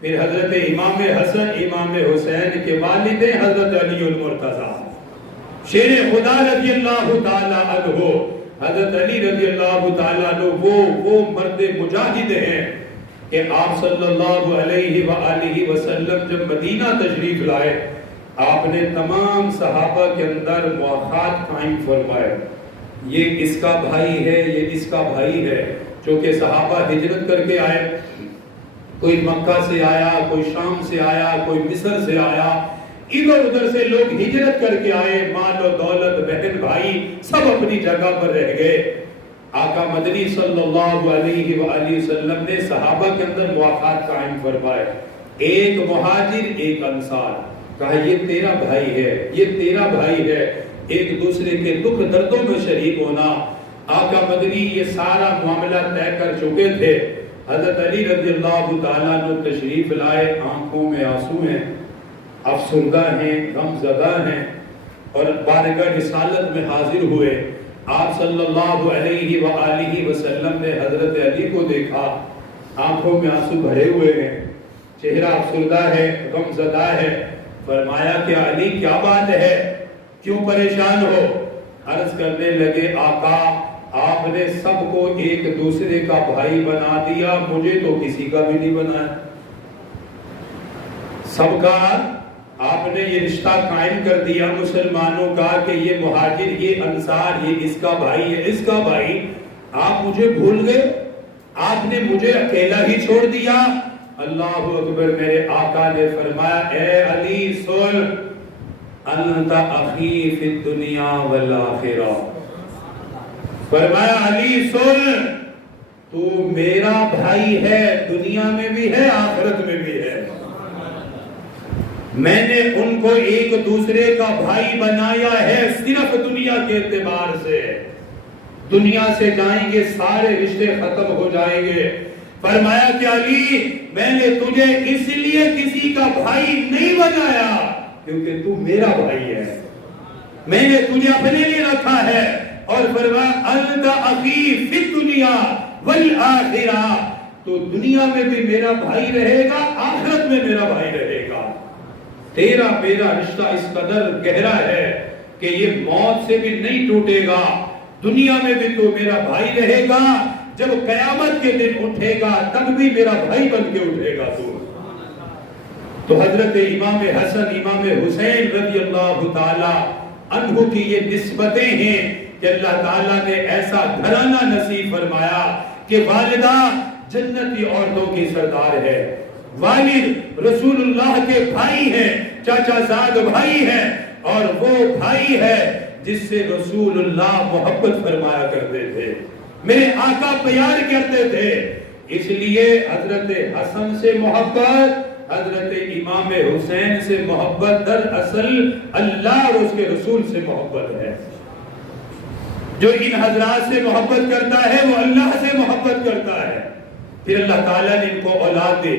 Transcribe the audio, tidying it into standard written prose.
پھر حضرت امام حسن امام حسین کے والد حضرت علی المرتضیٰ شیر خدا رضی اللہ تعالیٰ عنہ، حضرت علی رضی اللہ تعالیٰ عنہ وہ مرد مجاہد ہیں کہ آپ صلی اللہ علیہ وآلہ وسلم جب مدینہ تشریف لائے، آپ نے تمام صحابہ کے اندر مواخات قائم فرمائے، یہ اس کا بھائی ہے، یہ اس کا بھائی ہے، چونکہ صحابہ ہجرت کر کے آئے، کوئی مکہ سے آیا، کوئی شام سے آیا، کوئی مصر سے آیا، ادھر ادھر سے لوگ ہجرت کر کے آئے، مال و دولت، بہن بھائی سب اپنی جگہ پر رہ گئے۔ آقا مدنی صلی اللہ علیہ وآلہ وسلم نے صحابہ کے اندر مواخات قائم فرمائے، ایک مہاجر ایک انصار، کہا یہ تیرا بھائی ہے، یہ تیرا بھائی ہے، ایک دوسرے کے دکھ دردوں میں شریک ہونا۔ آقا مدنی یہ سارا معاملہ طے کر چکے تھے۔ حضرت علی رضی اللہ تعالیٰ عنہ تشریف لائے، آنکھوں میں آنسو ہیں، افسردہ ہیں، غم زدہ ہیں، اور بارگاہ رسالت میں حاضر ہوئے۔ آپ صلی اللہ علیہ وآلہ وسلم نے حضرت علی کو دیکھا، آنکھوں میں آنسو بھرے ہوئے ہیں، چہرہ افسردہ ہے، غم زدہ ہے۔ فرمایا کہ علی کیا بات ہے، کیوں پریشان ہو؟ عرض کرنے لگے آقا آپ نے سب کو ایک دوسرے کا بھائی بنا دیا، مجھے تو کسی کا بھی نہیں بنایا۔ سب کا آپ نے یہ رشتہ قائم کر دیا مسلمانوں کا کہ یہ مہاجر، یہ انصار، یہ اس کا بھائی ہے، اس کا بھائی، آپ مجھے بھول گئے، آپ نے مجھے اکیلا ہی چھوڑ دیا۔ اللہ اکبر، میرے آقا نے فرمایا اے علی سن، انت اخی فی الدنیا والآخرہ، فرمایا علی سن تو میرا بھائی ہے، دنیا میں بھی ہے، آخرت میں بھی ہے۔ میں نے ان کو ایک دوسرے کا بھائی بنایا ہے صرف دنیا کے اعتبار سے، دنیا سے جائیں گے سارے رشتے ختم ہو جائیں گے۔ فرمایا کہ علی میں نے تجھے اس لیے کسی کا بھائی نہیں بنایا کیونکہ تو میرا بھائی ہے، میں نے تجھے اپنے لیے رکھا ہے۔ اور فرمایا انت اخی فی الدنیا والآخرہ، تو دنیا میں بھی میرا بھائی رہے گا، آخرت میں میرا بھائی رہے گا۔ تیرا میرا رشتہ اس قدر گہرا ہے کہ یہ موت سے بھی نہیں ٹوٹے گا، دنیا میں بھی تو میرا بھائی رہے گا، جب قیامت کے دن اٹھے گا تب بھی میرا بھائی بن کے اٹھے گا تو حضرت امام حسن امام حسین رضی اللہ تعالی عنہ کی یہ نسبتیں ہیں کہ اللہ تعالیٰ نے ایسا گھرانہ نصیب فرمایا کہ والدہ جنتی عورتوں کی سردار ہے، والد رسول اللہ کے بھائی ہیں، چاچا زاد بھائی ہیں، اور وہ بھائی ہے جس سے رسول اللہ محبت فرمایا کرتے تھے، میرے آقا پیار کرتے تھے۔ اس لیے حضرت حسن سے محبت، حضرت امام حسین سے محبت دراصل اللہ اور اس کے رسول سے محبت ہے۔ جو ان حضرات سے محبت کرتا ہے وہ اللہ سے محبت کرتا ہے، پھر اللہ تعالیٰ نے ان کو اولاد دے